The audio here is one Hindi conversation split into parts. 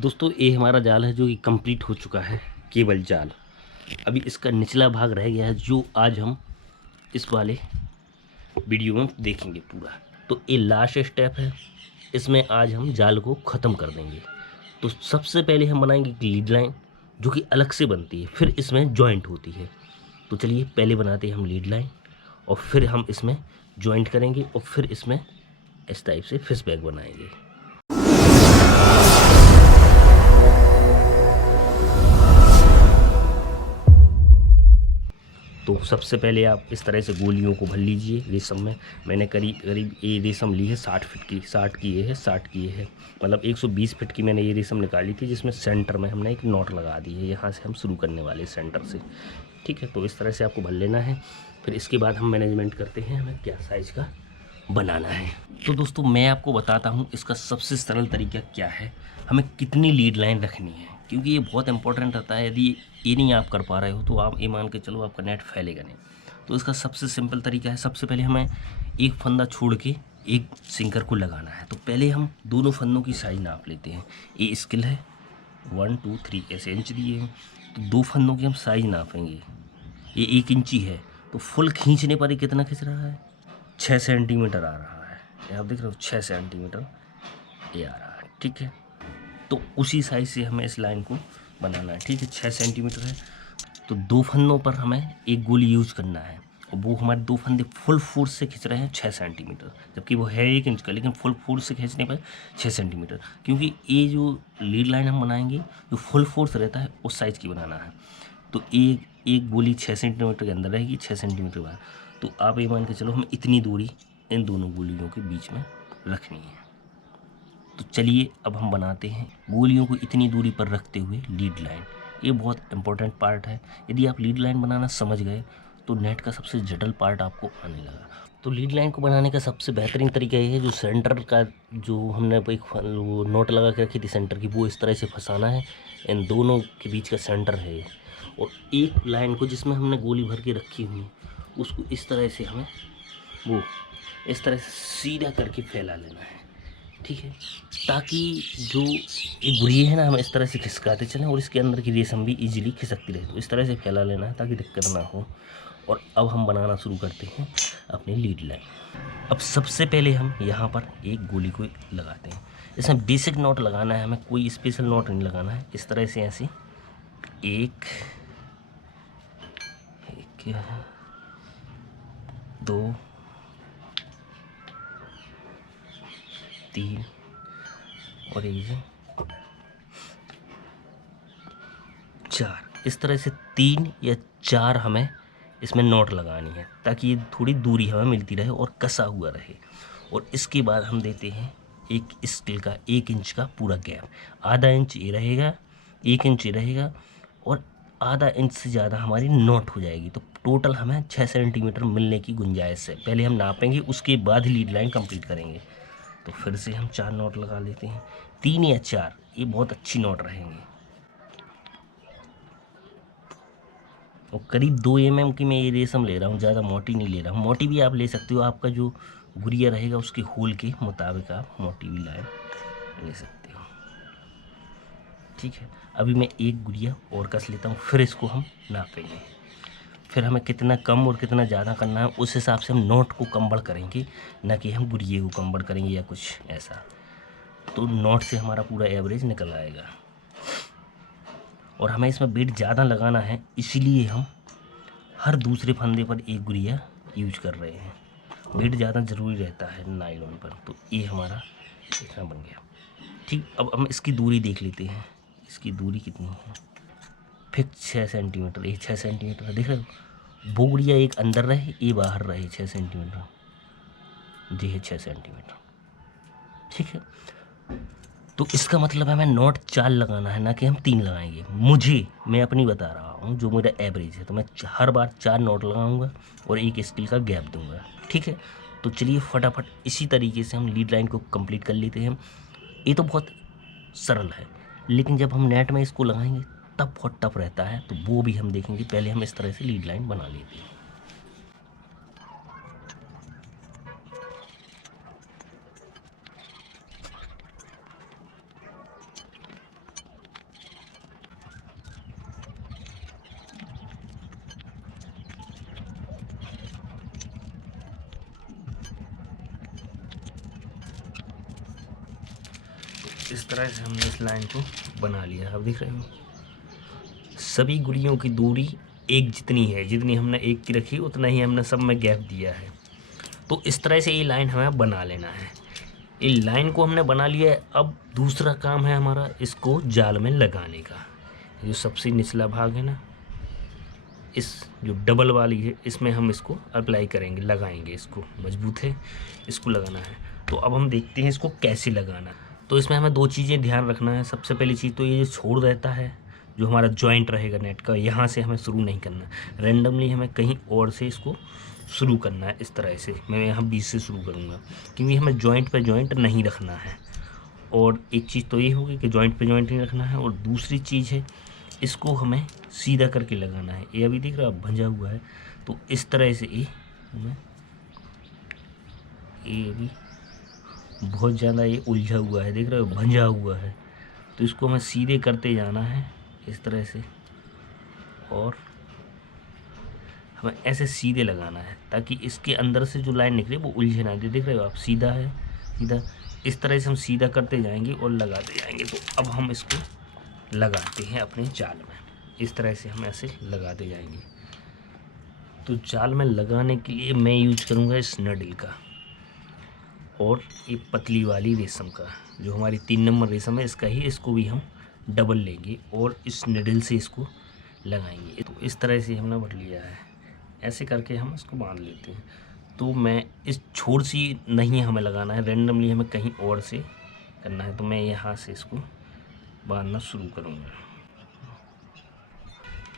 दोस्तों ये हमारा जाल है जो कि कंप्लीट हो चुका है, केबल जाल। अभी इसका निचला भाग रह गया है जो आज हम इस वाले वीडियो में देखेंगे पूरा। तो ये लास्ट स्टेप है, इसमें आज हम जाल को ख़त्म कर देंगे। तो सबसे पहले हम बनाएंगे एक लीड लाइन जो कि अलग से बनती है, फिर इसमें जॉइंट होती है। तो चलिए पहले बनाते हैं हम लीड लाइन और फिर हम इसमें जॉइंट करेंगे और फिर इसमें इस टाइप से फिश बैग बनाएंगे। तो सबसे पहले आप इस तरह से गोलियों को भर लीजिए रेशम में। मैंने करीब करीब ये रेशम ली है 60 फीट की, 60 की ये है, 60 की ये है, मतलब 120 फीट की मैंने ये रेशम निकाली थी, जिसमें सेंटर में हमने एक नॉट लगा दी है। यहाँ से हम शुरू करने वाले सेंटर से, ठीक है। तो इस तरह से आपको भर लेना है। फिर इसके बाद हम मैनेजमेंट करते हैं हमें क्या साइज़ का बनाना है। तो दोस्तों मैं आपको बताता हूँ इसका सबसे सरल तरीका क्या है, हमें कितनी लीड लाइन रखनी है, क्योंकि ये बहुत इंपॉर्टेंट रहता है। यदि ये नहीं आप कर पा रहे हो तो आप ये मान के चलो आपका नेट फैलेगा नहीं। तो इसका सबसे सिंपल तरीका है, सबसे पहले हमें एक फंदा छोड़ के एक सिंकर को लगाना है। तो पहले हम दोनों फंदों की साइज नाप लेते हैं। ये स्केल है 1 2 3 ऐसे इंच दिए हैं, तो दो फंदों की हम साइज नापेंगे। ये 1 इंची है, तो फुल खींचने पर ये कितना खींच रहा है, 6 सेंटीमीटर आ रहा है। ये आप देख रहे हो 6 सेंटीमीटर ये आ रहा है, ठीक है। तो उसी साइज से हमें इस लाइन को बनाना है, ठीक है। 6 सेंटीमीटर है, तो दो फंदों पर हमें एक गोली यूज करना है, और वो हमारे दो फंदे फुल फोर्स से खींच रहे हैं 6 सेंटीमीटर, जबकि वो है 1 इंच का, लेकिन फुल फोर्स से खींचने पर 6 सेंटीमीटर। क्योंकि ये जो लीड लाइन हम बनाएंगे जो फुल फोर्स रहता है उस साइज़ की बनाना है। तो एक एक गोली 6 सेंटीमीटर के अंदर रहेगी, 6 सेंटीमीटर बाहर। तो आप ये मान के चलो हमें इतनी दूरी इन दोनों गोलियों के बीच में रखनी है। तो चलिए अब हम बनाते हैं गोलियों को इतनी दूरी पर रखते हुए लीड लाइन। ये बहुत इंपॉर्टेंट पार्ट है। यदि आप लीड लाइन बनाना समझ गए तो नेट का सबसे जटिल पार्ट आपको आने लगा। तो लीड लाइन को बनाने का सबसे बेहतरीन तरीका ये है, जो सेंटर का जो हमने एक वो नोट लगा के रखी थी सेंटर की, वो इस तरह से फंसाना है। इन दोनों के बीच का सेंटर है ये। और एक लाइन को जिसमें हमने गोली भर के रखी हुई उसको इस तरह से हमें वो इस तरह से सीधा करके फैला लेना है, ठीक है। ताकि जो ये गुड़िया है ना, हम इस तरह से खिसकाते चलें और इसके अंदर की रेशम भी इजीली खिसकती रहे। तो इस तरह से फैला लेना है ताकि दिक्कत ना हो। और अब हम बनाना शुरू करते हैं अपनी लीड लाइन। अब सबसे पहले हम यहाँ पर एक गोली को लगाते हैं। इसमें बेसिक नॉट लगाना है, हमें कोई स्पेशल नॉट नहीं लगाना है। इस तरह से ऐसे एक एक 2 3 और ये 4, इस तरह से 3 या 4 हमें इसमें नोट लगानी है, ताकि ये थोड़ी दूरी हमें मिलती रहे और कसा हुआ रहे। और इसके बाद हम देते हैं एक स्केल का 1 इंच का पूरा गैप। आधा इंच ये रहेगा, 1 इंच ये रहेगा, और आधा इंच से ज़्यादा हमारी नोट हो जाएगी। तो टोटल हमें 6 सेंटीमीटर मिलने की गुंजाइश है। पहले हम नापेंगे, उसके बाद ही लीड लाइन कंप्लीट करेंगे। तो फिर से हम 4 नोट लगा लेते हैं, 3 या 4, ये बहुत अच्छी नोट रहेंगे। और करीब 2 mm की मैं ये रेशम ले रहा हूँ, ज़्यादा मोटी नहीं ले रहा हूँ। मोटी भी आप ले सकते हो, आपका जो गुड़िया रहेगा उसके होल के मुताबिक आप मोटी भी लाइन ले सकते हो, ठीक है। अभी मैं एक गुड़िया और कस लेता हूँ, फिर इसको हम नापेंगे। फिर हमें कितना कम और कितना ज़्यादा करना है उस हिसाब से हम नोट को कम बढ़ करेंगे, ना कि हम गुड़िए को कम बढ़ करेंगे या कुछ ऐसा। तो नोट से हमारा पूरा एवरेज निकल आएगा। और हमें इसमें वेट ज़्यादा लगाना है, इसीलिए हम हर दूसरे फंदे पर एक गुड़िया यूज कर रहे हैं। वेट ज़्यादा ज़रूरी रहता है नायलॉन पर। तो ये हमारा इतना बन गया, ठीक। अब हम इसकी दूरी देख लेते हैं, इसकी दूरी कितनी है। फिक्स 6 सेंटीमीटर, ये 6 सेंटीमीटर देख रहे हो। वो गुड़िया एक अंदर रहे, ये बाहर रहे 6 सेंटीमीटर, जी है 6 सेंटीमीटर, ठीक है। तो इसका मतलब है हमें नॉट 4 लगाना है, ना कि हम 3 लगाएंगे। मैं अपनी बता रहा हूँ, जो मेरा एवरेज है, तो मैं हर बार 4 नॉट लगाऊंगा और एक स्केल का गैप दूंगा, ठीक है। तो चलिए फटाफट इसी तरीके से हम लीड लाइन को कंप्लीट कर लेते हैं। ये तो बहुत सरल है, लेकिन जब हम नेट में इसको लगाएंगे तब बहुत टफ रहता है। तो वो भी हम देखेंगे। पहले हम इस तरह से लीड लाइन बना लेते हैं। इस तरह से हमने इस लाइन को बना लिया। अब देख रहे हो सभी गुड़ियों की दूरी एक जितनी है, जितनी हमने एक की रखी उतना ही हमने सब में गैप दिया है। तो इस तरह से ये लाइन हमें बना लेना है। ये लाइन को हमने बना लिया है। अब दूसरा काम है हमारा इसको जाल में लगाने का। जो सबसे निचला भाग है ना, इस जो डबल वाली है इसमें हम इसको अप्लाई करेंगे, लगाएंगे। इसको मजबूत है, इसको लगाना है। तो अब हम देखते हैं इसको कैसे लगाना है। तो इसमें हमें दो चीज़ें ध्यान रखना है। सबसे पहली चीज़ तो ये जो छोड़ रहता है, जो हमारा जॉइंट रहेगा नेट का, यहाँ से हमें शुरू नहीं करना। रैंडमली हमें कहीं और से इसको शुरू करना है। इस तरह से मैं यहाँ बीच से शुरू करूँगा, क्योंकि हमें जॉइंट पे जॉइंट नहीं रखना है। और एक चीज़ तो ये होगी कि जॉइंट पे जॉइंट नहीं रखना है। और दूसरी चीज़ है इसको हमें सीधा करके लगाना है। ये अभी दिख रहा है भंजा हुआ है, तो इस तरह से ये हमें, ये अभी बहुत ज़्यादा ये उलझा हुआ है, देख रहे हो भंजा हुआ है। तो इसको हमें सीधे करते जाना है इस तरह से, और हमें ऐसे सीधे लगाना है ताकि इसके अंदर से जो लाइन निकले वो उलझे ना। देख रहे हो आप, सीधा है, सीधा। इस तरह से हम सीधा करते जाएंगे और लगाते जाएंगे। तो अब हम इसको लगाते हैं अपने जाल में। इस तरह से हम ऐसे लगाते जाएंगे। तो जाल में लगाने के लिए मैं यूज करूँगा इस नडिल का, और ये पतली वाली रेशम का, जो हमारी 3 नंबर रेशम है इसका ही, इसको भी हम डबल लेंगे और इस निडल से इसको लगाएंगे। तो इस तरह से हमने भर लिया है। ऐसे करके हम इसको बांध लेते हैं। तो मैं इस छोर सी नहीं हमें लगाना है, रैंडमली हमें कहीं और से करना है। तो मैं यहाँ से इसको बांधना शुरू करूँगा।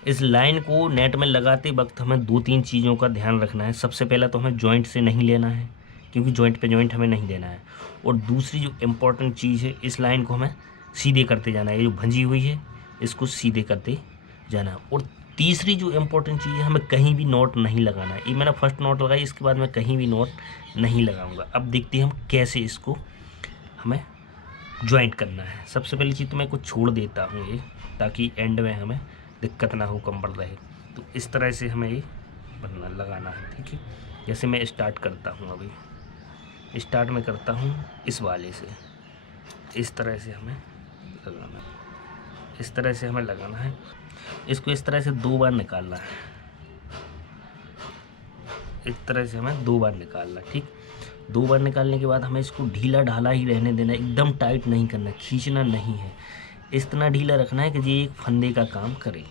इस लाइन को नेट में लगाते वक्त हमें 2-3 चीज़ों का ध्यान रखना है। सबसे पहला तो हमें जॉइंट से नहीं लेना है, क्योंकि जॉइंट पे जॉइंट हमें नहीं देना है। और दूसरी जो इम्पोर्टेंट चीज़ है, इस लाइन को हमें सीधे करते जाना है। ये जो भंजी हुई है इसको सीधे करते जाना है। और तीसरी जो इम्पोर्टेंट चीज़ है, हमें कहीं भी नॉट नहीं लगाना है। ये मैंने फर्स्ट नॉट लगाई, इसके बाद मैं कहीं भी नॉट नहीं लगाऊंगा। अब देखते हैं हम कैसे इसको हमें जॉइंट करना है। सबसे पहली चीज़ तो मैं कुछ छोड़ देता हूँ ये, ताकि एंड में हमें दिक्कत ना हो, कंबल रहे। तो इस तरह से हमें ये बनना लगाना है, ठीक है। जैसे मैं स्टार्ट करता हूँ, अभी स्टार्ट में करता हूँ इस वाले से। इस तरह से हमें लगाना है, इस तरह से हमें लगाना है। इसको इस तरह से 2 बार निकालना है। इस तरह से हमें 2 बार निकालना, ठीक। 2 बार निकालने के बाद हमें इसको ढीला ढाला ही रहने देना है, एकदम टाइट नहीं करना, खींचना नहीं है। इतना ढीला रखना है कि ये एक फंदे का काम करे।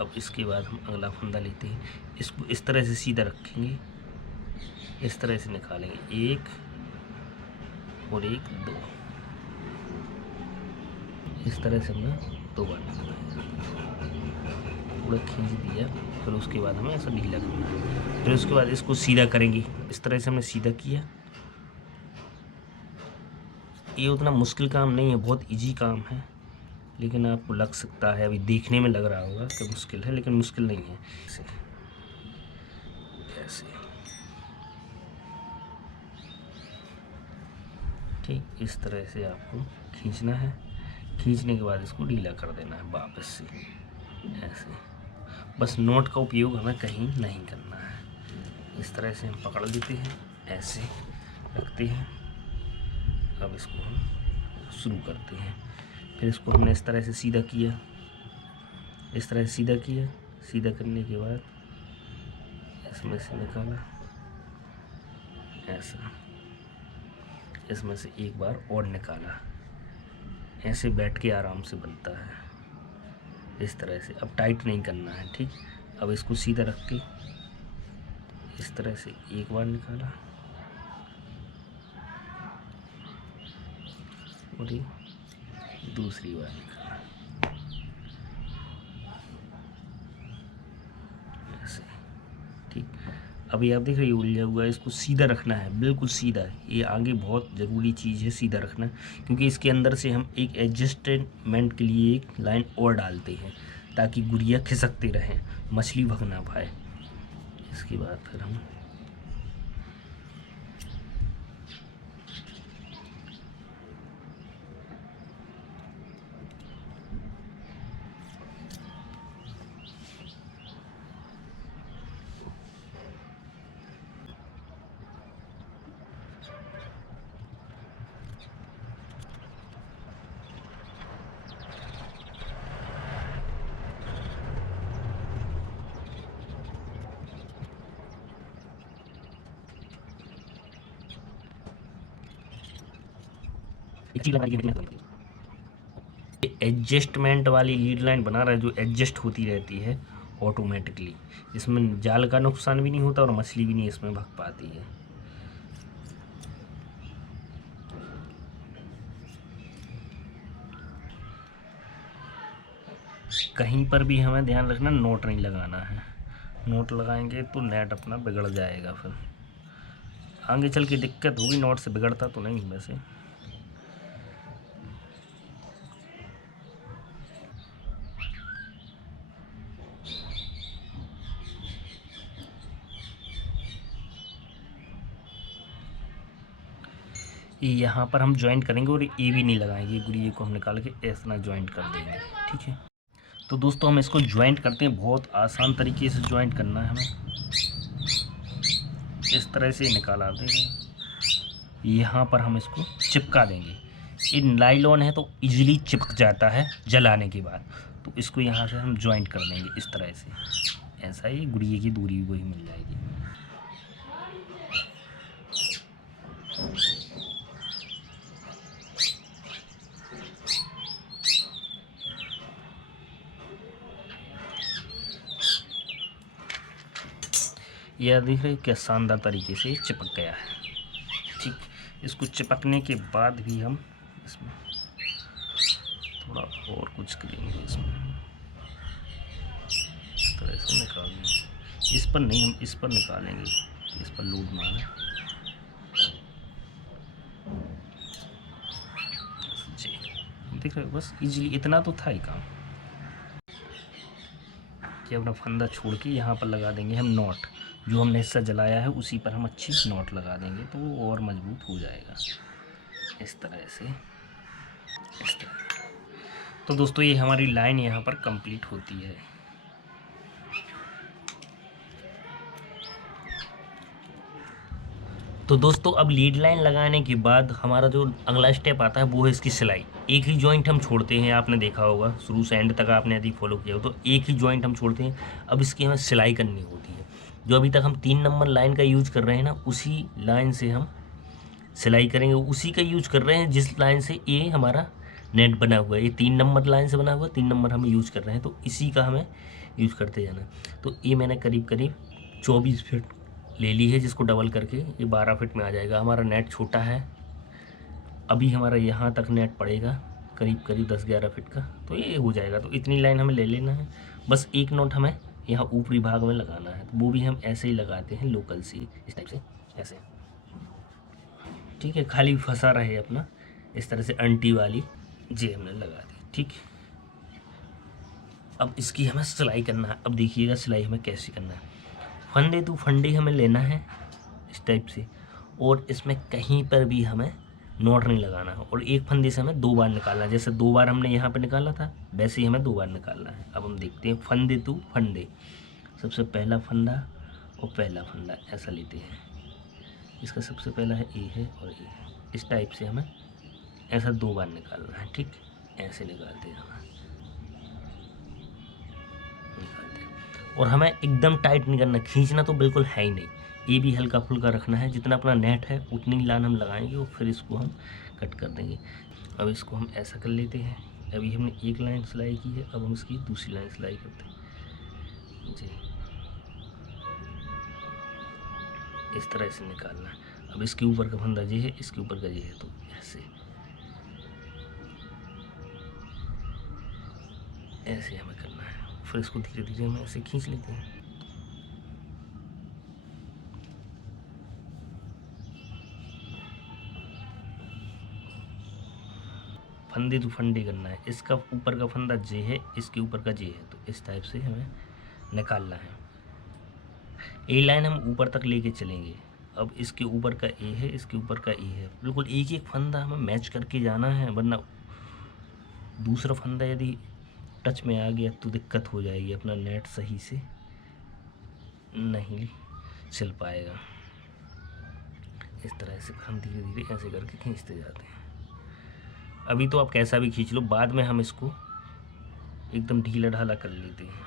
अब इसके बाद हम अगला फंदा लेते हैं। इसको इस तरह से सीधा रखेंगे, इस तरह से निकालेंगे, 1 और 1 2। इस तरह से हमने 2 बार निकाला, पूरा खींच दिया। फिर उसके बाद हमें ऐसा ढीला करना है। फिर उसके बाद इसको सीधा करेंगे। इस तरह से हमने सीधा किया। ये उतना मुश्किल काम नहीं है, बहुत इजी काम है, लेकिन आपको लग सकता है, अभी देखने में लग रहा होगा कि मुश्किल है, लेकिन मुश्किल नहीं है। ऐसे ठीक इस तरह से आपको खींचना है। खींचने के बाद इसको ढीला कर देना है वापस से, ऐसे। बस नोट का उपयोग हमें कहीं नहीं करना है। इस तरह से हम पकड़ लेते हैं, ऐसे रखते हैं। अब इसको हम शुरू करते हैं। फिर इसको हमने इस तरह से सीधा किया, इस तरह से सीधा किया। सीधा करने के बाद इसमें से निकाला, ऐसा। इसमें से एक बार और निकाला। ऐसे बैठ के आराम से बनता है, इस तरह से। अब टाइट नहीं करना है, ठीक। अब इसको सीधा रख के इस तरह से एक बार निकाला, और ये दूसरी बार निकाला, ऐसे, ठीक। अभी आप देख रहे हैं उलझा हुआ है, इसको सीधा रखना है, बिल्कुल सीधा। ये आगे बहुत ज़रूरी चीज़ है, सीधा रखना, क्योंकि इसके अंदर से हम एक एडजस्टमेंट के लिए एक लाइन और डालते हैं, ताकि गुड़िया खिसकते रहें, मछली भग ना पाए। इसके बाद फिर हम एक चीज लगानी है, एडजस्टमेंट वाली लीड लाइन बना रहा है जो एडजस्ट होती रहती है ऑटोमेटिकली। इसमें जाल का नुकसान भी नहीं होता और मछली भी नहीं इसमें भग पाती है। कहीं पर भी हमें ध्यान रखना नोट नहीं लगाना है, नोट लगाएंगे तो नेट अपना बिगड़ जाएगा, फिर आगे चल के दिक्कत होगी। नोट से बिगड़ता तो नहीं वैसे। ये यहाँ पर हम ज्वाइंट करेंगे और ये भी नहीं लगाएंगे, गुड़िये को हम निकाल के ऐसा ज्वाइंट कर देंगे, ठीक है। तो दोस्तों हम इसको ज्वाइंट करते हैं, बहुत आसान तरीके से ज्वाइंट करना है हमें। इस तरह से निकाला देंगे, यहाँ पर हम इसको चिपका देंगे। ये नायलॉन है तो इजीली चिपक जाता है जलाने के बाद, तो इसको यहाँ से हम ज्वाइंट कर देंगे इस तरह से। ऐसा ही गुड़िये की दूरी वही मिल जाएगी। यह देख रहे क्या शानदार तरीके से चिपक गया है, ठीक। इसको चिपकने के बाद भी हम इसमें थोड़ा और कुछ करेंगे, इसमें इस तरह से निकाल देंगे। इस पर नहीं, हम इस पर निकालेंगे, इस पर लोड मारे जी। देख रहे हो, बस इजीली इतना तो था ही काम कि अपना फंदा छोड़ के यहाँ पर लगा देंगे हम नॉट। जो हमने हिस्सा जलाया है उसी पर हम अच्छी नॉट लगा देंगे तो वो और मजबूत हो जाएगा इस तरह से, इस तरह। तो दोस्तों ये हमारी लाइन यहाँ पर कंप्लीट होती है। तो दोस्तों अब लीड लाइन लगाने के बाद हमारा जो अगला स्टेप आता है वो है इसकी सिलाई। एक ही जॉइंट हम छोड़ते हैं, आपने देखा होगा शुरू से एंड तक आपने यदि फॉलो किया हो तो एक ही जॉइंट हम छोड़ते हैं। अब इसकी हमें सिलाई करनी होती है। जो अभी तक हम 3 नंबर लाइन का यूज कर रहे हैं ना, उसी लाइन से हम सिलाई करेंगे। उसी का यूज कर रहे हैं जिस लाइन से ये हमारा नेट बना हुआ है। ये 3 नंबर लाइन से बना हुआ है, 3 नंबर हम यूज कर रहे हैं, तो इसी का हमें यूज करते जाना है। तो ये मैंने करीब करीब 24 फीट ले ली है, जिसको डबल करके ये 12 फीट में आ जाएगा। हमारा नेट छोटा है, अभी हमारा यहाँ तक नेट पड़ेगा करीब करीब 10-11 फीट का, तो ये हो जाएगा। तो इतनी लाइन हमें ले लेना है। बस एक नोट हमें यहाँ ऊपरी भाग में लगाना है, तो वो भी हम ऐसे ही लगाते हैं लोकल सी, इस टाइप से ऐसे, ठीक है। खाली फंसा रहे अपना इस तरह से अंटी वाली जी हमने लगा दी, ठीक। अब इसकी हमें सिलाई करना है। अब देखिएगा सिलाई हमें कैसे करना है। फंदे टू फंदे हमें लेना है इस टाइप से, और इसमें कहीं पर भी हमें नॉट नहीं लगाना है। और एक फंदे से हमें 2 बार निकालना है, जैसे 2 बार हमने यहाँ पे निकाला था वैसे ही हमें 2 बार निकालना है। अब हम देखते हैं फंदे टू फंदे। सबसे पहला फंदा और पहला फंदा ऐसा लेते हैं। इसका सबसे पहला है ए है और ए है, इस टाइप से हमें ऐसा 2 बार निकालना है, ठीक। ऐसे निकालते हैं हमें, और हमें एकदम टाइट नहीं करना, खींचना तो बिल्कुल है ही नहीं। ये भी हल्का फुल्का रखना है, जितना अपना नेट है उतनी लाइन हम लगाएंगे और फिर इसको हम कट कर देंगे। अब इसको हम ऐसा कर लेते हैं। अभी हमने एक लाइन सिलाई की है, अब हम इसकी दूसरी लाइन सिलाई करते हैं जी। इस तरह से निकालना है। अब इसके ऊपर का फंदा ये है, इसके ऊपर का ये है, तो ऐसे ऐसे हमें करना है। फिर इसको धीरे धीरे हम ऐसे खींच लेते हैं। फंदे तो फंदे करना है। इसका ऊपर का फंदा जे है, इसके ऊपर का जे है, तो इस टाइप से हमें निकालना है। ए लाइन हम ऊपर तक लेके चलेंगे। अब इसके ऊपर का ए है, इसके ऊपर का ए है, बिल्कुल एक एक फंदा हमें मैच करके जाना है, वरना दूसरा फंदा यदि टच में आ गया तो दिक्कत हो जाएगी, अपना नेट सही से नहीं चल पाएगा। इस तरह से हम धीरे धीरे ऐसे करके खींचते जाते हैं। अभी तो आप कैसा भी खींच लो, बाद में हम इसको एकदम ढीला ढाला कर लेते हैं।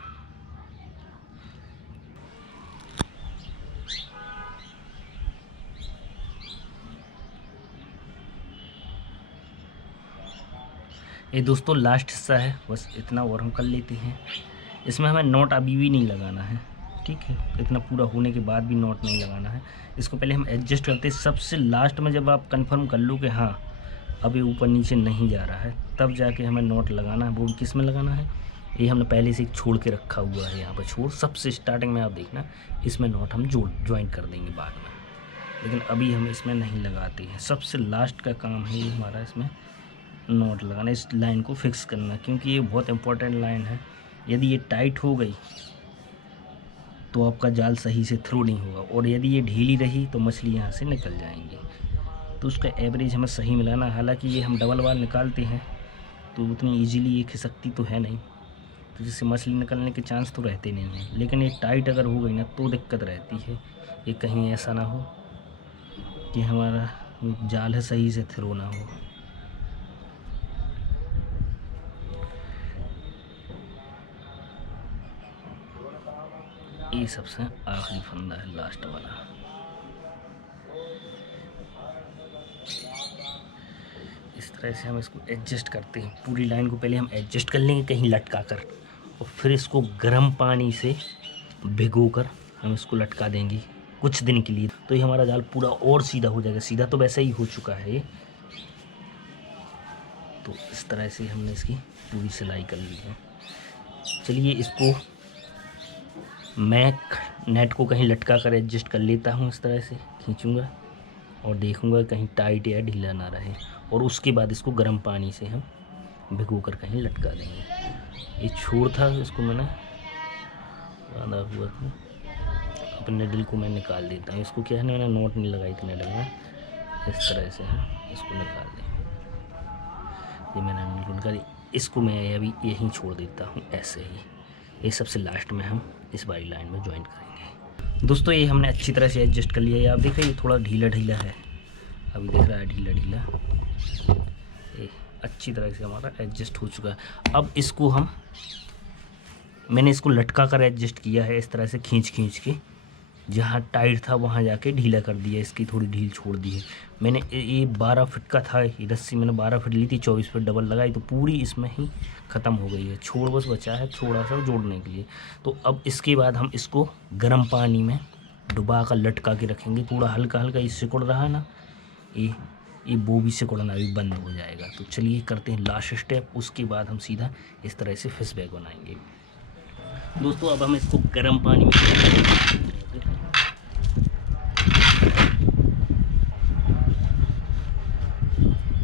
ये दोस्तों लास्ट हिस्सा है, बस इतना और हम कर लेते हैं। इसमें हमें नॉट अभी भी नहीं लगाना है, ठीक है। इतना पूरा होने के बाद भी नॉट नहीं लगाना है। इसको पहले हम एडजस्ट करते हैं सबसे लास्ट में। जब आप कंफर्म कर लो कि हाँ अब ये ऊपर नीचे नहीं जा रहा है, तब जाके हमें नॉट लगाना है। वो भी किस में लगाना है, ये हमने पहले से छोड़ के रखा हुआ है यहाँ पर छोड़। सबसे स्टार्टिंग में आप देखना, इसमें नॉट हम ज्वाइन कर देंगे बाद में, लेकिन अभी हम इसमें नहीं लगाते हैं। सबसे लास्ट का काम है ये हमारा, इसमें नॉट लगाना, इस लाइन को फिक्स करना, क्योंकि ये बहुत इंपॉर्टेंट लाइन है। यदि ये टाइट हो गई तो आपका जाल सही से थ्रो नहीं होगा, और यदि ये ढीली रही तो मछली यहाँ से निकल जाएंगी। तो उसका एवरेज हमें सही मिलाना। हालांकि ये हम डबल बार निकालते हैं तो उतनी इजीली ये खिसकती तो है नहीं, तो जिससे मछली निकलने के चांस तो रहते नहीं हैं। लेकिन ये टाइट अगर हो गई ना तो दिक्कत रहती है। ये कहीं ऐसा ना हो कि हमारा जाल है सही से थ्रो ना हो। ये सबसे आखिरी फंदा है, लास्ट वाला। इस तरह से हम इसको एडजस्ट करते हैं। पूरी लाइन को पहले हम एडजस्ट कर लेंगे कहीं लटका कर, और फिर इसको गर्म पानी से भिगो कर हम इसको लटका देंगे कुछ दिन के लिए। तो ये हमारा जाल पूरा और सीधा हो जाएगा। सीधा तो वैसे ही हो चुका है ये। तो इस तरह से हमने इसकी पूरी सिलाई कर ली है। चलिए इसको मैं नेट को कहीं लटका कर एडजस्ट कर लेता हूँ। इस तरह से खींचूँगा और देखूँगा कहीं टाइट या ढीला ना रहे, और उसके बाद इसको गर्म पानी से हम भिगो कर कहीं लटका देंगे। ये छोर था, इसको मैंने बांधा हुआ था, अपने निडल को मैं निकाल देता हूँ। इसको क्या है, मैंने नोट नहीं लगाई थी निडल में। इस तरह से हम इसको निकाल दें। ये मैंने निडल निकाली, इसको मैं अभी यहीं छोड़ देता हूँ ऐसे ही। ये सबसे लास्ट में हम इस वाली लाइन में ज्वाइन करेंगे। दोस्तों ये हमने अच्छी तरह से एडजस्ट कर लिया है। आप देख रहे हैं ये थोड़ा ढीला ढीला है, अभी दिख रहा है ढीला ढीला। ये अच्छी तरह से हमारा एडजस्ट हो चुका है। अब इसको मैंने इसको लटका कर एडजस्ट किया है इस तरह से, खींच के जहाँ टाइट था वहाँ जाके ढीला कर दिया, इसकी थोड़ी ढील छोड़ दी है मैंने। ये 12 फीट का था, ये रस्सी मैंने 12 फीट ली थी, 24 फीट डबल लगाई, तो पूरी इसमें ही ख़त्म हो गई है। छोड़ बस बचा है थोड़ा सा जोड़ने के लिए। तो अब इसके बाद हम इसको गर्म पानी में डुबा कर लटका के रखेंगे। थोड़ा हल्का हल्का ये सिकुड़ रहा है ना, ये वो भी सिकुड़ना भी बंद हो जाएगा। तो चलिए करते हैं लास्ट स्टेप, उसके बाद हम सीधा इस तरह से फिश बैग बनाएंगे। दोस्तों अब हम इसको गर्म पानी में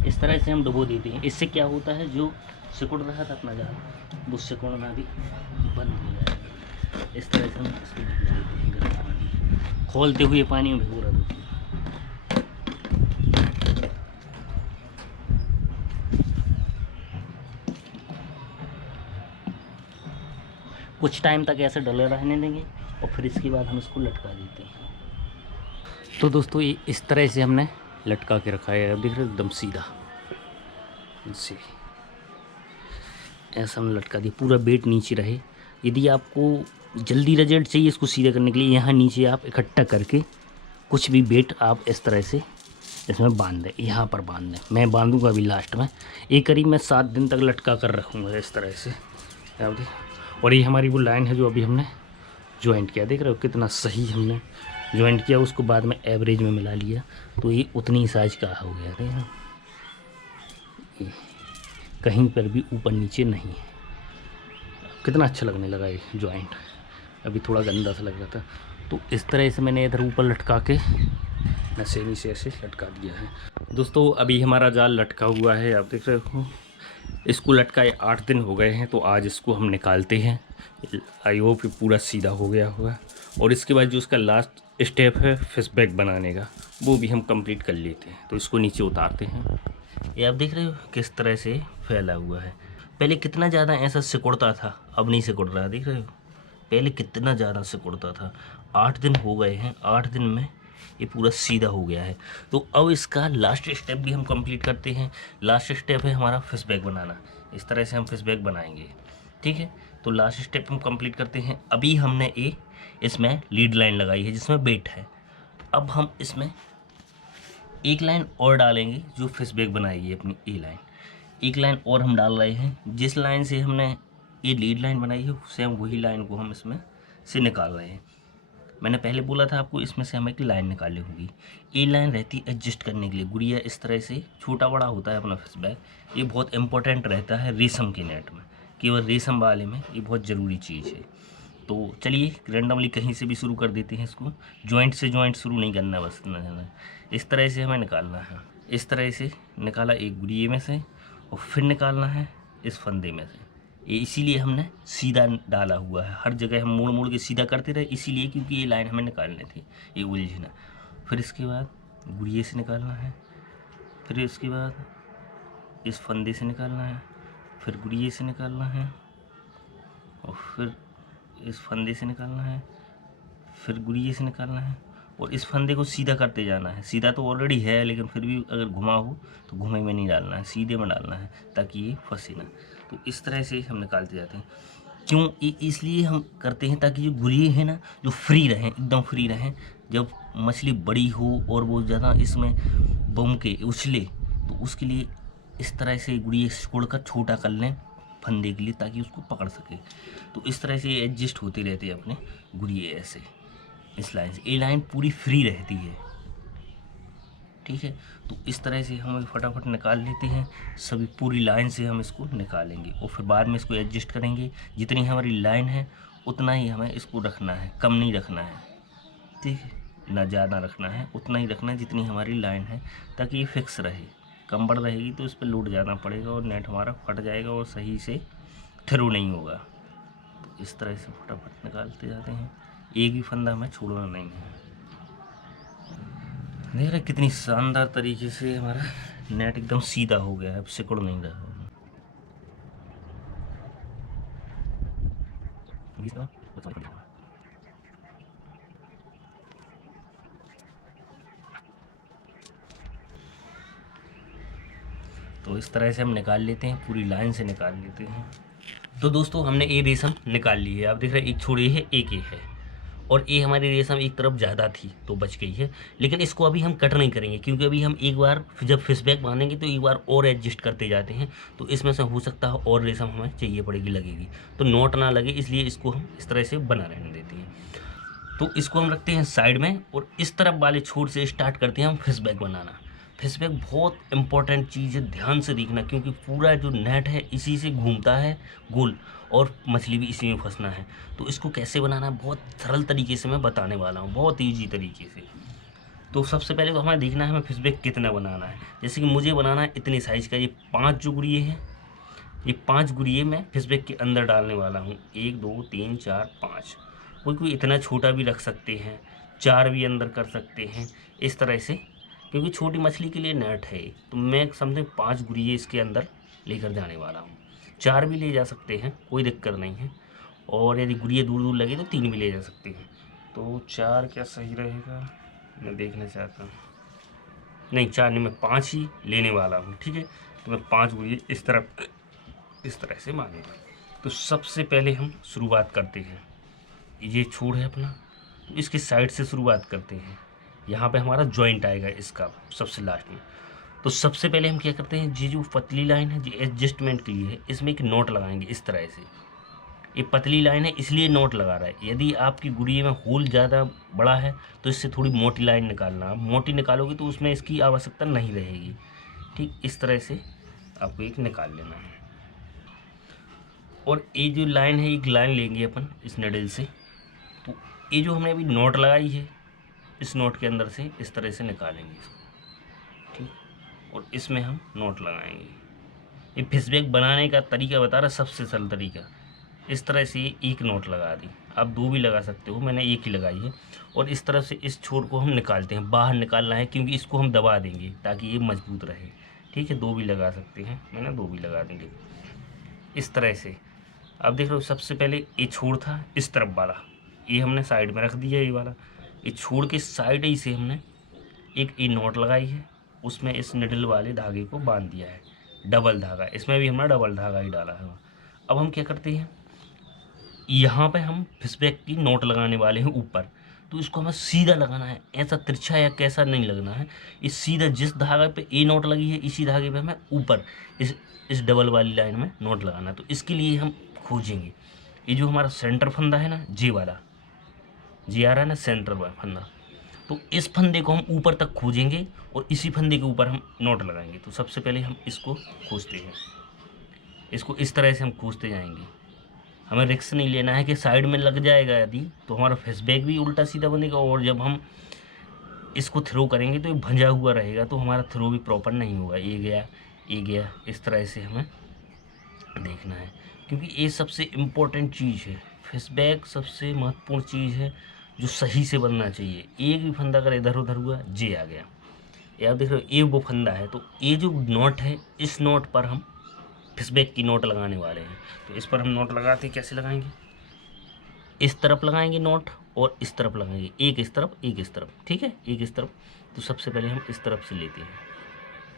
इस तरह से हम डुबो देते हैं। इससे क्या होता है, जो सिकुड़ रहा था अपना जाल, वो सिकुड़ना भी बंद हो जाएगा। इस तरह से हम इसको भिगो देते हैं गर्म पानी, खोलते हुए पानी में भिगो रहा दोस्तों। कुछ टाइम तक ऐसे डले रहने देंगे और फिर इसके बाद हम इसको लटका देते हैं। तो दोस्तों ये इस तरह से हमने लटका के रखा है, देख रहे एकदम सीधा से ऐसा हमने लटका दिया, पूरा वेट नीचे रहे। यदि आपको जल्दी रिजल्ट चाहिए इसको सीधा करने के लिए, यहाँ नीचे आप इकट्ठा करके कुछ भी वेट आप इस तरह से इसमें बांध दें, यहाँ पर बांध दें। मैं बांधूंगा अभी लास्ट में। एक करीब मैं 7 दिन तक लटका कर रखूँगा इस तरह से। और ये हमारी वो लाइन है जो अभी हमने जॉइंट किया, देख रहे हो कितना सही हमने जॉइंट किया। उसको बाद में एवरेज में मिला लिया तो ये उतनी साइज का हो गया था, कहीं पर भी ऊपर नीचे नहीं है। कितना अच्छा लगने लगा ये जॉइंट। अभी थोड़ा गंदा सा लग रहा था, तो इस तरह से मैंने इधर ऊपर लटका के नसेनी से ऐसे लटका दिया है। दोस्तों अभी हमारा जाल लटका हुआ है, आप देख रहे हो। इसको लटकाए 8 दिन हो गए हैं, तो आज इसको हम निकालते हैं। आई होप पूरा सीधा हो गया होगा। और इसके बाद जो उसका लास्ट स्टेप है फिश बैग बनाने का, वो भी हम कंप्लीट कर लेते हैं। तो इसको नीचे उतारते हैं। ये आप देख रहे हो किस तरह से फैला हुआ है। पहले कितना ज़्यादा ऐसा सिकुड़ता था, अब नहीं सिकुड़ रहा, देख रहे हो। पहले कितना ज़्यादा सिकुड़ता था। 8 दिन हो गए हैं, 8 दिन में ये पूरा सीधा हो गया है। तो अब इसका लास्ट स्टेप भी हम कंप्लीट करते हैं। लास्ट स्टेप है हमारा फिश बैग बनाना। इस तरह से हम फिश बैग बनाएंगे, ठीक है। तो लास्ट स्टेप हम कंप्लीट करते हैं। अभी हमने इसमें लीड लाइन लगाई है जिसमें बेट है। अब हम इसमें एक लाइन और डालेंगे जो फिश बैग बनाएगी अपनी ए लाइन। एक लाइन और हम डाल रहे हैं। जिस लाइन से हमने ये लीड लाइन बनाई है सेम वही लाइन को हम इसमें से निकाल रहे हैं। मैंने पहले बोला था आपको इसमें से हमें एक लाइन निकालनी होगी। ये लाइन रहती है एडजस्ट करने के लिए। गुड़िया इस तरह से छोटा बड़ा होता है अपना फिश बैग, ये बहुत इंपॉर्टेंट रहता है रेशम के नेट में, केवल रेशम वाले में ये बहुत ज़रूरी चीज़ है। तो चलिए रैंडमली कहीं से भी शुरू कर देते हैं इसको। जॉइंट से जॉइंट शुरू नहीं करना, बस ना, इस तरह से हमें निकालना है। इस तरह से निकाला एक गुड़िए में से और फिर निकालना है इस फंदे में से। ये इसीलिए हमने सीधा डाला हुआ है, हर जगह हम मोड़ मोड़ के सीधा करते रहे इसीलिए, क्योंकि ये लाइन हमें निकालनी थी, ये उलझना। फिर इसके बाद गुड़िए से निकालना है, फिर इसके बाद इस फंदे से निकालना है, फिर गुड़िए से निकालना है और फिर इस फंदे से निकालना है, फिर गुड़िए से निकालना है और इस फंदे को सीधा करते जाना है। सीधा तो ऑलरेडी है लेकिन फिर भी अगर घुमा हो तो घुमे में नहीं डालना है, सीधे में डालना है ताकि ये फंसे ना। तो इस तरह से हम निकालते जाते हैं। क्यों इसलिए हम करते हैं ताकि जो गुड़िए हैं ना जो फ्री रहें, एकदम फ्री रहें। जब मछली बड़ी हो और वो ज़्यादा इसमें बम के उछले तो उसके लिए इस तरह से गुड़िए छोड़कर छोटा कर लें फंदे के लिए ताकि उसको पकड़ सके। तो इस तरह से एडजस्ट होते रहते हैं अपने गुड़िए ऐसे इस लाइन से। ये लाइन पूरी फ्री रहती है, ठीक है। तो इस तरह से हम फटाफट निकाल लेते हैं सभी, पूरी लाइन से हम इसको निकालेंगे और फिर बाद में इसको एडजस्ट करेंगे। जितनी हमारी लाइन है उतना ही हमें इसको रखना है, कम नहीं रखना है, ठीक है, ना ज़्यादा रखना है, उतना ही रखना है जितनी हमारी लाइन है ताकि ये फिक्स रहे। कम बढ़ रहेगी तो इस पर लोड ज़्यादा पड़ेगा और नेट हमारा फट जाएगा और सही से थ्रू नहीं होगा। तो इस तरह से फटाफट निकालते जाते हैं, एक भी फंदा हमें छोड़ना नहीं है। देख रहे कितनी शानदार तरीके से हमारा नेट एकदम सीधा हो गया है, अब सिकुड़ नहीं रहा है। तो इस तरह से हम निकाल लेते हैं, पूरी लाइन से निकाल लेते हैं। तो दोस्तों हमने ये रेशम निकाल ली है। आप देख रहे हैं एक छोड़ी है एक ये है और ये हमारी रेशम एक तरफ ज़्यादा थी तो बच गई है। लेकिन इसको अभी हम कट नहीं करेंगे क्योंकि अभी हम एक बार जब फिश बैग बांधेंगे तो एक बार और एडजस्ट करते जाते हैं। तो इसमें से हो सकता है और रेशम हमें चाहिए पड़ेगी, लगेगी, तो नोट ना लगे इसलिए इसको हम इस तरह से बना रहने देते हैं। तो इसको हम रखते हैं साइड में और इस तरफ वाले छोर से स्टार्ट करते हैं हम फिश बैग बनाना। फिश बैग बहुत इंपॉर्टेंट चीज़ है, ध्यान से देखना क्योंकि पूरा जो नेट है इसी से घूमता है गोल और मछली भी इसी में फंसना है। तो इसको कैसे बनाना है बहुत सरल तरीके से मैं बताने वाला हूँ, बहुत ईजी तरीके से। तो सबसे पहले तो हमें देखना है हमें फिश बैग कितना बनाना है। जैसे कि मुझे बनाना है इतनी साइज़ का, ये 5 जो गुड़िए हैं, ये 5 गुड़िए मैं फिश बैग के अंदर डालने वाला हूँ। 1 2 3 4 5, कोई कोई इतना छोटा भी रख सकते हैं, 4 भी अंदर कर सकते हैं इस तरह से, क्योंकि छोटी मछली के लिए नेट है। तो मैं समझे 5 गुड़िए इसके अंदर लेकर जाने वाला हूँ। 4 भी ले जा सकते हैं, कोई दिक्कत नहीं है, और यदि गुड़िए दूर दूर लगे तो 3 भी ले जा सकते हैं। तो 4 क्या सही रहेगा, मैं देखना चाहता हूँ। नहीं 4 नहीं, मैं 5 ही लेने वाला हूँ, ठीक है। तो मैं 5 गुड़िए इस तरह से मांगूंगा। तो सबसे पहले हम शुरुआत करते हैं, ये छोड़ है अपना, तो इसके साइड से शुरुआत करते हैं। यहाँ पे हमारा जॉइंट आएगा इसका सबसे लास्ट में। तो सबसे पहले हम क्या करते हैं, ये जो पतली लाइन है जो एडजस्टमेंट के लिए है, इसमें एक नोट लगाएंगे इस तरह से। ये पतली लाइन है इसलिए नोट लगा रहा है। यदि आपकी गुड़िया में होल ज़्यादा बड़ा है तो इससे थोड़ी मोटी लाइन निकालना। आप मोटी निकालोगे तो उसमें इसकी आवश्यकता नहीं रहेगी, ठीक। इस तरह से आपको एक निकाल लेना है। और ये जो लाइन है एक लाइन लेंगे अपन इस निडल से। तो ये जो हमने अभी नोट लगाई है इस नोट के अंदर से इस तरह से निकालेंगे इसको, ठीक। और इसमें हम नोट लगाएंगे। ये फिश बैग बनाने का तरीका बता रहा, सबसे सरल तरीका। इस तरह से एक नोट लगा दी, आप 2 भी लगा सकते हो, मैंने एक ही लगाई है। और इस तरह से इस छोर को हम निकालते हैं, बाहर निकालना है क्योंकि इसको हम दबा देंगे ताकि ये मजबूत रहे, ठीक है। 2 भी लगा सकते हैं, मैंने 2 भी लगा देंगे इस तरह से। अब देख लो सबसे पहले ये छोर था इस तरफ वाला, ये हमने साइड में रख दिया, ये वाला। ये छोड़ के साइड ही से हमने एक ये नोट लगाई है, उसमें इस निडल वाले धागे को बांध दिया है, डबल धागा, इसमें भी हमने डबल धागा ही डाला है। अब हम क्या करते हैं, यहाँ पे हम फिश बैग की नोट लगाने वाले हैं ऊपर। तो इसको हमें सीधा लगाना है, ऐसा तिरछा या कैसा नहीं लगना है। इस सीधा जिस धागे पे ए नोट लगी है इसी धागे पे हमें ऊपर इस डबल वाली लाइन में नोट लगाना है। तो इसके लिए हम खोजेंगे ये जो हमारा सेंटर फंदा है ना, जे वाला, जे आ रहा है ना सेंटर वाला फंदा, तो इस फंदे को हम ऊपर तक खोजेंगे और इसी फंदे के ऊपर हम नोट लगाएंगे। तो सबसे पहले हम इसको खोजते हैं, इसको इस तरह से हम खोजते जाएंगे। हमें रिस्क नहीं लेना है कि साइड में लग जाएगा यदि तो हमारा फेस बैक भी उल्टा सीधा बनेगा, और जब हम इसको थ्रो करेंगे तो ये भंजा हुआ रहेगा, तो हमारा थ्रो भी प्रॉपर नहीं होगा। ये गया, इस तरह से हमें देखना है, क्योंकि ये सबसे इम्पोर्टेंट चीज़ है। फेस बैक सबसे महत्वपूर्ण चीज़ है जो सही से बनना चाहिए। एक भी फंदा अगर इधर उधर हुआ, जे आ गया। ये आप देख रहे हो, ये वो फंदा है, तो ये जो नोट है इस नोट पर हम फेस बैक की नोट लगाने वाले हैं। तो इस पर हम नोट लगाते हैं, कैसे लगाएंगे, इस तरफ लगाएंगे नोट और इस तरफ लगाएंगे, एक इस तरफ एक इस तरफ, ठीक है, एक इस तरफ। तो सबसे पहले हम इस तरफ से लेते हैं,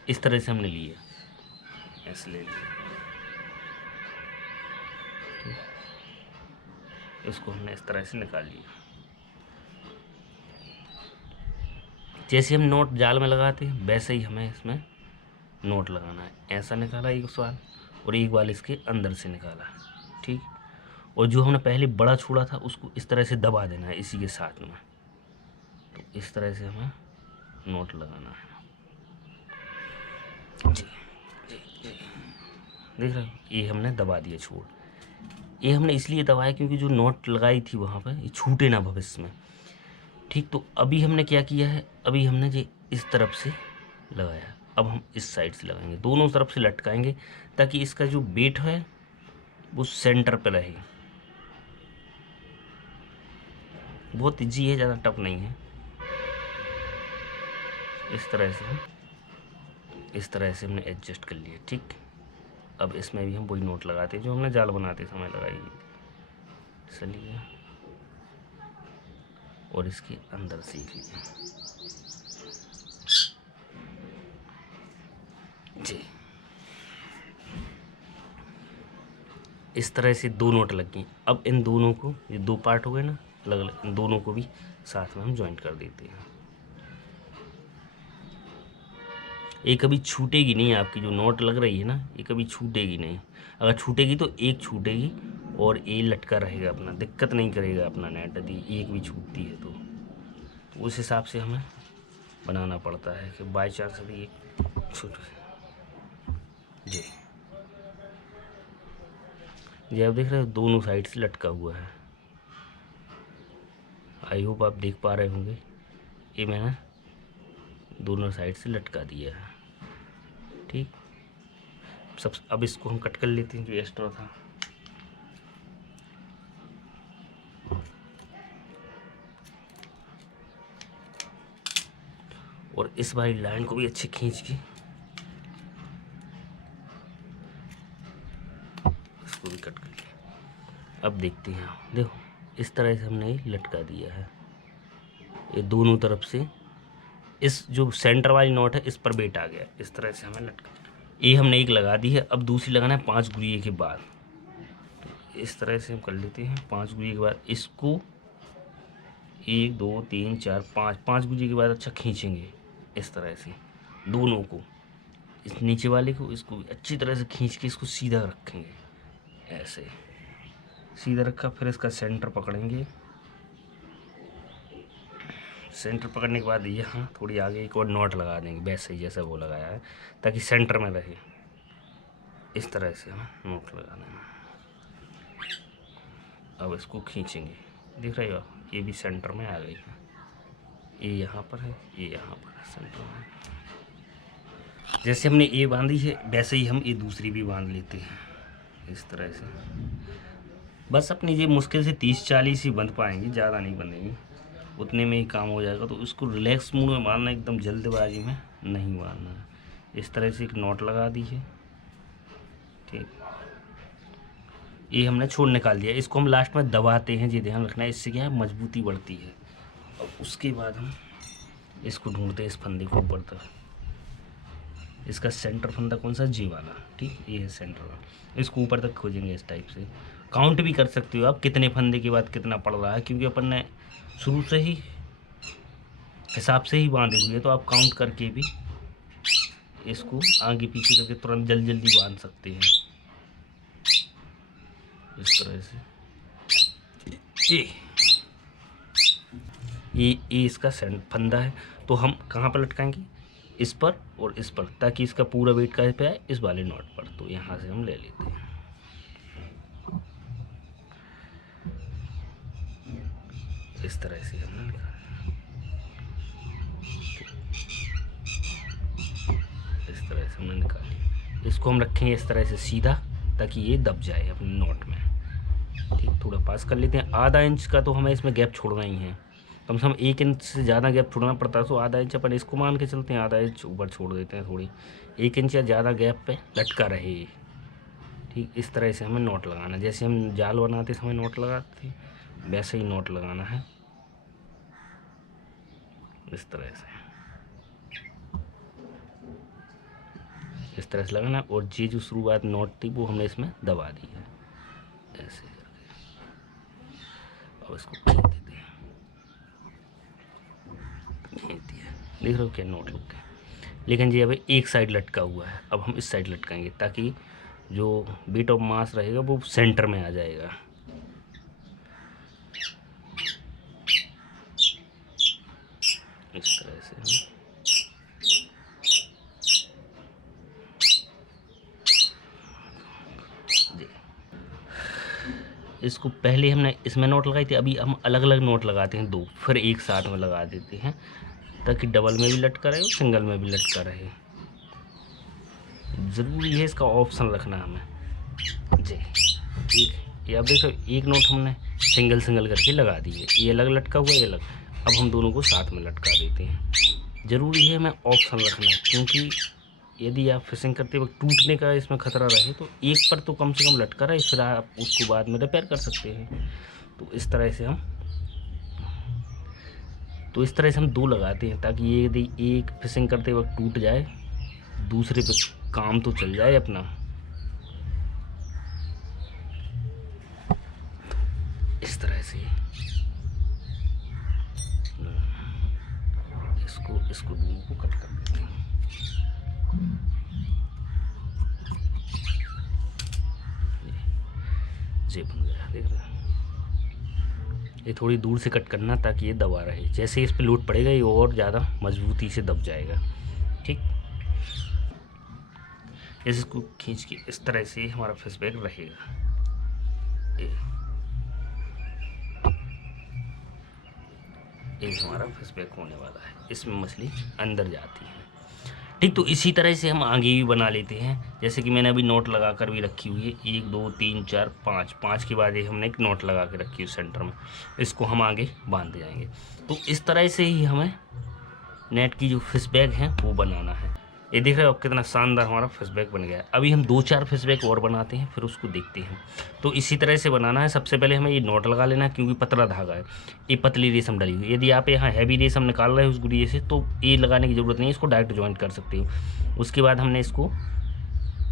इस तरह से हमने लिया, ऐसे ले लिया, इसको हमने इस तरह से निकाल लिया। जैसे हम नोट जाल में लगाते हैं वैसे ही हमें इसमें नोट लगाना है। ऐसा निकाला एक बार और एक बार इसके अंदर से निकाला, ठीक। और जो हमने पहले बड़ा छोड़ा था उसको इस तरह से दबा देना है इसी के साथ में। तो इस तरह से हमें नोट लगाना है। जी जी जी, देख रहे हो, ये हमने दबा दिया छोड़। ये हमने इसलिए दबाया क्योंकि जो नोट लगाई थी वहाँ पर ये छूटे ना भविष्य में, ठीक। तो अभी हमने क्या किया है, अभी हमने जो इस तरफ से लगाया, अब हम इस साइड से लगाएंगे, दोनों तरफ से लटकाएंगे ताकि इसका जो वेट है वो सेंटर पे रहे। बहुत ईजी है, ज़्यादा टफ नहीं है। इस तरह से हमने एडजस्ट कर लिया, ठीक। अब इसमें भी हम वही नोट लगाते हैं जो हमने जाल बनाते समय लगाई, चलिए, और इसके अंदर सीख लिया जी। इस तरह से दो नोट लग गई। अब इन दोनों को, ये दो पार्ट हो गए ना अलग अलग, इन दोनों को भी साथ में हम ज्वाइंट कर देते हैं। ये कभी छूटेगी नहीं, आपकी जो नोट लग रही है ना ये कभी छूटेगी नहीं। अगर छूटेगी तो एक छूटेगी और ये लटका रहेगा अपना, दिक्कत नहीं करेगा अपना नेट, यदि एक भी छूटती है तो उस हिसाब से हमें बनाना पड़ता है कि बाई चांस अभी एक छूट जी। ये आप देख रहे हो दोनों साइड से लटका हुआ है। आई होप आप देख पा रहे होंगे, ये मैंने दोनों साइड से लटका दिया है, ठीक। अब इसको हम कट कर लेते हैं जो एक्स्ट्रा था। और इस वाली लाइन को भी अच्छे खींच के इसको भी कट कर लिया। अब देखते हैं, देखो इस तरह से हमने लटका दिया है, ये दोनों तरफ से इस जो सेंटर वाली नोट है इस पर बेट आ गया, इस तरह से हमें लटका। ये हमने एक लगा दी है, अब दूसरी लगाना है 5 गुरिये के बाद। तो इस तरह से हम कर लेते हैं 5 गुरिये के बाद इसको 1 2 3 4 5 गुरिये के बाद अच्छा खींचेंगे इस तरह से दोनों को, इस नीचे वाले को, इसको अच्छी तरह से खींच के इसको सीधा रखेंगे, ऐसे सीधा रखा। फिर इसका सेंटर पकड़ेंगे, सेंटर पकड़ने के बाद यहाँ थोड़ी आगे एक और नॉट लगा देंगे वैसे ही जैसा वो लगाया है, ताकि सेंटर में रहे। इस तरह से हमें नॉट लगा देना। अब इसको खींचेंगे, दिख रही हो, ये भी सेंटर में आ गई है, ये यहाँ पर है, ये यहाँ पर है, सेंटर में। जैसे हमने ये बांधी है वैसे ही हम ये दूसरी भी बांध लेते हैं इस तरह से। बस अपनी ये मुश्किल से 30-40 ही बंध पाएंगे, ज़्यादा नहीं बंधेंगी, उतने में ही काम हो जाएगा। तो इसको रिलैक्स मूड में बांधना, एकदम जल्दबाजी में नहीं बांधना है। इस तरह से एक नॉट लगा दी है, ठीक। ये हमने छोड़ निकाल दिया, इसको हम लास्ट में दबाते हैं, ये ध्यान रखना है, इससे क्या है मजबूती बढ़ती है। और उसके बाद हम इसको ढूंढते हैं इस फंदे को ऊपर तक, इसका सेंटर फंदा कौन सा, जी वाला, ठीक, ये है सेंटर। इसको ऊपर तक खोजेंगे इस टाइप से। काउंट भी कर सकते हो आप कितने फंदे के बाद कितना पड़ रहा है, क्योंकि अपन ने शुरू से ही हिसाब से ही बांधे हुए, तो आप काउंट करके भी इसको आगे पीछे करके तुरंत जल्दी जल्दी बांध सकते हैं इस तरह से। ये इसका फंदा है, तो हम कहाँ पर लटकाएंगे, इस पर और इस पर, ताकि इसका पूरा वेट कहाँ पे आए, इस वाले नॉट पर। तो यहाँ से हम ले लेते हैं इस तरह से हमने इस तरह से हमने निकाली। इसको हम रखेंगे इस तरह से सीधा, ताकि ये दब जाए अपने नॉट में, ठीक। थोड़ा पास कर लेते हैं। आधा इंच का तो हमें इसमें गैप छोड़ना ही है, कम से कम 1 इंच से ज़्यादा गैप छोड़ना पड़ता है, तो आधा इंच अपन इसको मान के चलते हैं, आधा इंच ऊपर छोड़ देते हैं थोड़ी, 1 इंच या ज़्यादा गैप पे लटका रहे, ठीक। इस तरह से हमें नोट लगाना, जैसे हम जाल बनाते समय नोट लगाते थे वैसे ही नोट लगाना है इस तरह से, इस तरह से लगाना। और ये जो शुरुआत नोट थी वो हमने इसमें दबा दी है ऐसे करके। अब इसको खींच देते हैं, खींच दिया, देख रहे हो क्या नोट लग गया। लेकिन ये अभी एक साइड लटका हुआ है, अब हम इस साइड लटकाएंगे, ताकि जो बीट ऑफ मास रहेगा वो सेंटर में आ जाएगा। इस तरह से इसको पहले हमने इसमें नोट लगाई थी, अभी हम अलग अलग नोट लगाते हैं 2, फिर एक साथ में लगा देते हैं, ताकि डबल में भी लटका रहे और सिंगल में भी लटका रहे। ज़रूरी है इसका ऑप्शन रखना हमें जी, ठीक है। ये आप देखो एक नोट हमने सिंगल सिंगल करके लगा दी है, ये अलग लटका हुआ है, ये अलग। अब हम दोनों को साथ में लटका देते हैं। ज़रूरी है हमें ऑप्शन रखना, क्योंकि यदि आप फिशिंग करते वक्त टूटने का इसमें ख़तरा रहे, तो एक पर तो कम से कम लटका रहे, फिर आप उसको बाद में रिपेयर कर सकते हैं। तो इस तरह से हम 2 लगाते हैं, ताकि ये यदि एक फिशिंग करते वक्त टूट जाए, दूसरे पे काम तो चल जाए अपना। इस तरह से इसको दोनों को कट कर देते हैं। ये बन गया, देख रहे हैं। ये थोड़ी दूर से कट करना, ताकि ये दबा रहे, जैसे इस पे लोड पड़ेगा ये और ज़्यादा मजबूती से दब जाएगा, ठीक। इसको खींच के इस तरह से हमारा फिश बैग रहेगा। ये हमारा फिश बैग होने वाला है, इसमें मछली अंदर जाती है, ठीक। तो इसी तरह से हम आगे भी बना लेते हैं, जैसे कि मैंने अभी नोट लगा कर भी रखी हुई है, 1 2 3 4 5 के बाद ये हमने एक नोट लगा के रखी है सेंटर में, इसको हम आगे बांध जाएंगे। तो इस तरह से ही हमें नेट की जो फिश बैग है वो बनाना है। ये देख रहे हो कितना शानदार हमारा फिश बैग बन गया है। अभी हम 2-4 फिश बैग और बनाते हैं, फिर उसको देखते हैं। तो इसी तरह से बनाना है। सबसे पहले हमें ये नोट लगा लेना है, क्योंकि पतला धागा है, ये पतली रेशम डली हुई। यदि आप यहाँ हैवी रेशम निकाल रहे हो उस गुड़िये से, तो ये लगाने की ज़रूरत नहीं है, इसको डायरेक्ट ज्वाइंट कर सकते हो। उसके बाद हमने इसको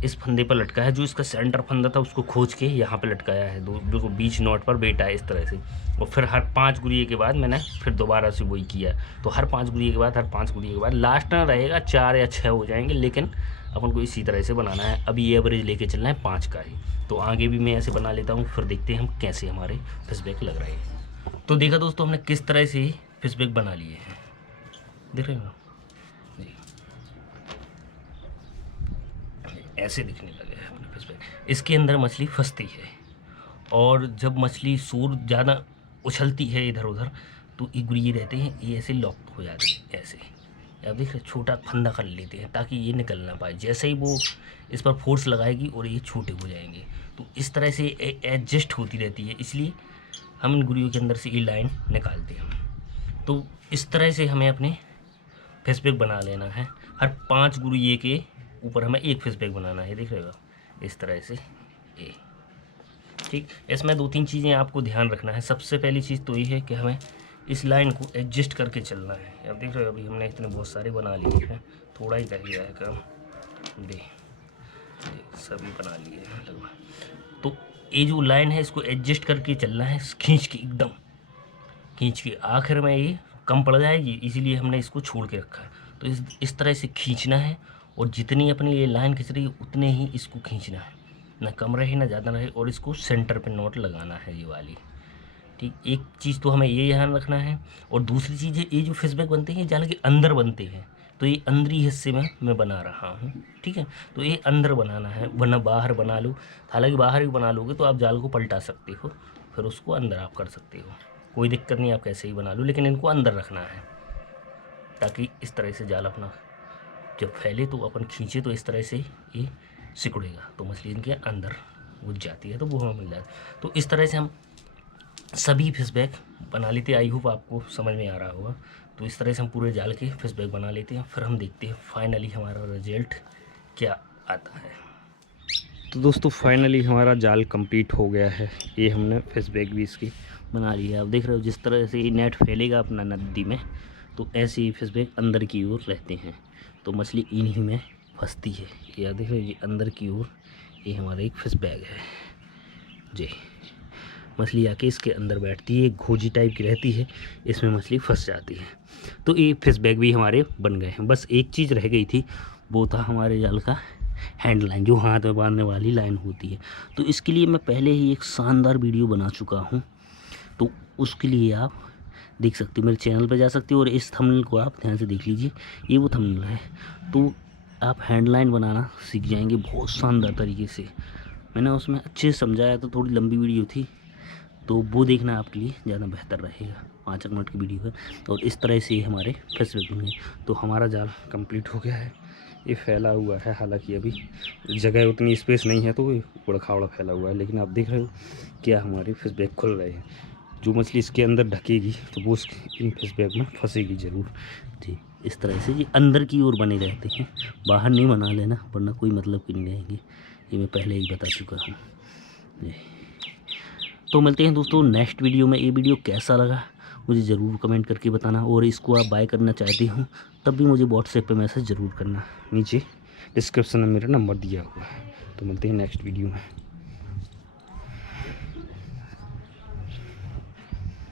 इस फंदे पर लटकाया, जो इसका सेंटर फंदा था उसको खोज के यहाँ पे लटकाया है, बिल्कुल बीच नोट पर बेटा है इस तरह से। और फिर हर 5 गुड़िये के बाद मैंने फिर दोबारा से वही किया। तो हर 5 गुड़िये के बाद लास्ट में रहेगा 4 या 6 हो जाएंगे, लेकिन अपन को इसी तरह से बनाना है। अभी ये एवरेज लेके चलना है 5 का ही। तो आगे भी मैं ऐसे बना लेता हूँ, फिर देखते हैं हम कैसे हमारे फिश बैग लग रहे हैं। तो देखा दोस्तों, हमने किस तरह से फिश बैग बना लिए हैं, देख रहे हो, ऐसे दिखने लगे हैं अपने फिश बैग। इसके अंदर मछली फंसती है, और जब मछली शोर ज़्यादा उछलती है इधर उधर, तो ये गुड़िये रहते हैं, ये ऐसे लॉक हो जाते हैं ऐसे। आप देख रहे, छोटा फंदा कर लेते हैं ताकि ये निकल ना पाए। जैसे ही वो इस पर फोर्स लगाएगी और ये छोटे हो जाएंगे। तो इस तरह से एडजस्ट होती रहती है, इसलिए हम इन गुड़ियों के अंदर से ये लाइन निकालते हैं। तो इस तरह से हमें अपने फिश बैग बना लेना है। हर 5 गुड़िये के ऊपर हमें एक फिश बैग बनाना है, देख रहे हो, इस तरह से ये, ठीक। इसमें 2-3 चीज़ें आपको ध्यान रखना है। सबसे पहली चीज़ तो ये है कि हमें इस लाइन को एडजस्ट करके चलना है। अब देख रहे हो, अभी हमने इतने बहुत सारे बना लिए हैं, थोड़ा ही रह गया है काम। दे सभी बना लिए लगभग। तो ये जो लाइन है इसको एडजस्ट करके चलना है, खींच के एकदम खींच के, आखिर में ये कम पड़ जाएगी इसीलिए हमने इसको छोड़ के रखा है। तो इस तरह से खींचना है और जितनी अपनी ये लाइन खींच रही है उतने ही इसको खींचना है, ना कम रहे ना ज़्यादा रहे। और इसको सेंटर पे नॉट लगाना है ये वाली। ठीक, एक चीज़ तो हमें ये ध्यान रखना है। और दूसरी चीज़ है, ये जो फिशबैग बनते हैं जाल के अंदर बनते हैं, तो ये अंदरी हिस्से में मैं बना रहा हूँ। ठीक है, तो ये अंदर बनाना है, वरना बाहर बना लो। हालांकि बाहर भी बना लोगे तो आप जाल को पलटा सकते हो, फिर उसको अंदर आप कर सकते हो, कोई दिक्कत नहीं, आप कैसे ही बना लो, लेकिन इनको अंदर रखना है ताकि इस तरह से जाल अपना जब फैले तो अपन खींचे तो इस तरह से ये सिकुड़ेगा, तो मछली इनके अंदर घुस जाती है, तो वो हमें मिल जाता है। तो इस तरह से हम सभी फिशबैग बना लेते हैं। आई होप आपको समझ में आ रहा होगा। तो इस तरह से हम पूरे जाल के फिशबैग बना लेते हैं, फिर हम देखते हैं फाइनली हमारा रिजल्ट क्या आता है। तो दोस्तों फाइनली हमारा जाल कंप्लीट हो गया है। ये हमने फिशबैग भी इसकी बना ली है। आप देख रहे हो जिस तरह से ये नेट फैलेगा अपना नदी में, तो ऐसे ही फिशबैग अंदर की ओर रहते हैं, तो मछली इन्हीं में फंसती है। ये देख रहे हो, ये अंदर की ओर ये हमारा एक फिशबैग है जी। मछली आके इसके अंदर बैठती है, एक घोजी टाइप की रहती है, इसमें मछली फंस जाती है। तो ये फिशबैग भी हमारे बन गए हैं। बस एक चीज़ रह गई थी, वो था हमारे जाल का हैंड लाइन, जो हाथ में बांधने वाली लाइन होती है। तो इसके लिए मैं पहले ही एक शानदार वीडियो बना चुका हूँ, तो उसके लिए आप देख सकते हो, मेरे चैनल पर जा सकते हो और इस थंबनेल को आप ध्यान से देख लीजिए, ये वो थंबनेल है। तो आप हैंड लाइन बनाना सीख जाएंगे बहुत शानदार तरीके से। मैंने उसमें अच्छे से समझाया, तो थोड़ी लंबी वीडियो थी, तो वो देखना आपके लिए ज़्यादा बेहतर रहेगा। 5 मिनट की वीडियो है और इस तरह से हमारे फिशबैग बन गए। तो हमारा जाल कंप्लीट हो गया है। ये फैला हुआ है, हालांकि अभी जगह उतनी स्पेस नहीं है तो ये उबड़ खाबड़ा फैला हुआ है, लेकिन आप देख रहे हो क्या हमारे फिशबैग खुल रहे हैं। जो मछली इसके अंदर ढकेगी तो वो इन फिशबैग में फंसेगी ज़रूर जी। इस तरह से ये अंदर की ओर बने रहते हैं, बाहर नहीं बना लेना वरना कोई मतलब की नहीं रहेंगे। ये मैं पहले ही बता चुका हूँ जी। तो मिलते हैं दोस्तों नेक्स्ट वीडियो में। ये वीडियो कैसा लगा मुझे ज़रूर कमेंट करके बताना, और इसको आप बाय करना चाहते हो तब भी मुझे व्हाट्सएप पे मैसेज ज़रूर करना, नीचे डिस्क्रिप्शन में मेरा नंबर दिया हुआ है। तो मिलते हैं नेक्स्ट वीडियो में।